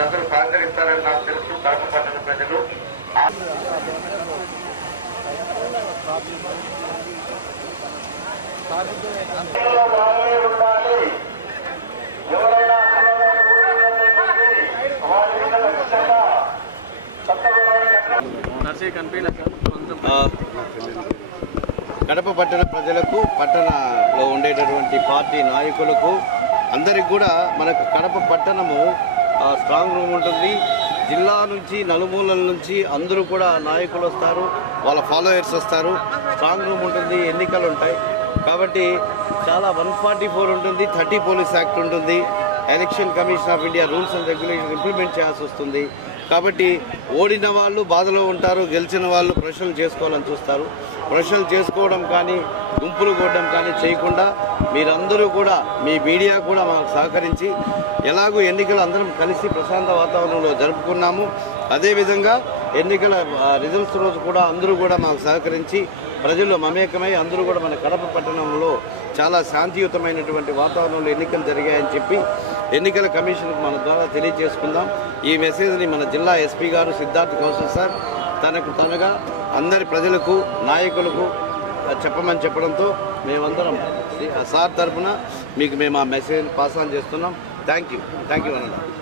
మీరందరూ సహకరిస్తారని నాకు తెలుసు కడప పట్టణ ప్రజలు కడప పట్టణ ప్రజలకు పట్టణలో ఉండేటటువంటి పార్టీ నాయకులకు అందరికి కూడా మనకు కడప పట్టణము స్ట్రాంగ్ రూమ్ ఉంటుంది జిల్లా నుంచి నలుమూలల నుంచి అందరూ కూడా నాయకులు వస్తారు వాళ్ళ ఫాలోయర్స్ వస్తారు స్ట్రాంగ్ రూమ్ ఉంటుంది ఎన్నికలు ఉంటాయి కాబట్టి చాలా వన్ ఫార్టీ ఫోర్ ఉంటుంది థర్టీ పోలీస్ యాక్ట్ ఉంటుంది election commission of India rules and regulation implement చేయాల్సి వస్తుంది కాబట్టి ఓడిన వాళ్ళు బాధలో ఉంటారు గెలిచిన వాళ్ళు ప్రశ్నలు చేసుకోవాలని చూస్తారు ప్రశ్నలు చేసుకోవడం కానీ గుంపులు కొట్టడం కానీ చేయకుండా మీరందరూ కూడా మీ మీడియా కూడా మాకు సహకరించి ఎలాగో ఎన్నికలు అందరం కలిసి ప్రశాంత వాతావరణంలో జరుపుకున్నాము అదేవిధంగా ఎన్నికల రిజల్ట్స్ రోజు కూడా అందరూ కూడా మాకు సహకరించి ప్రజలు మమేకమై అందరూ కూడా మన కడప పట్టణంలో చాలా శాంతియుతమైనటువంటి వాతావరణంలో ఎన్నికలు జరిగాయని చెప్పి ఎన్నికల కమిషన్కు మన ద్వారా తెలియజేసుకుందాం ఈ మెసేజ్ని మన జిల్లా ఎస్పీ గారు సిద్ధార్థ్ కౌశల్ సార్ తనకు తనగా అందరి ప్రజలకు నాయకులకు చెప్పమని చెప్పడంతో మేమందరం సార్ తరఫున మీకు మేము ఆ మెసేజ్ పాస్ ఆన్ చేస్తున్నాం థ్యాంక్ యూ థ్యాంక్ యూ అనండి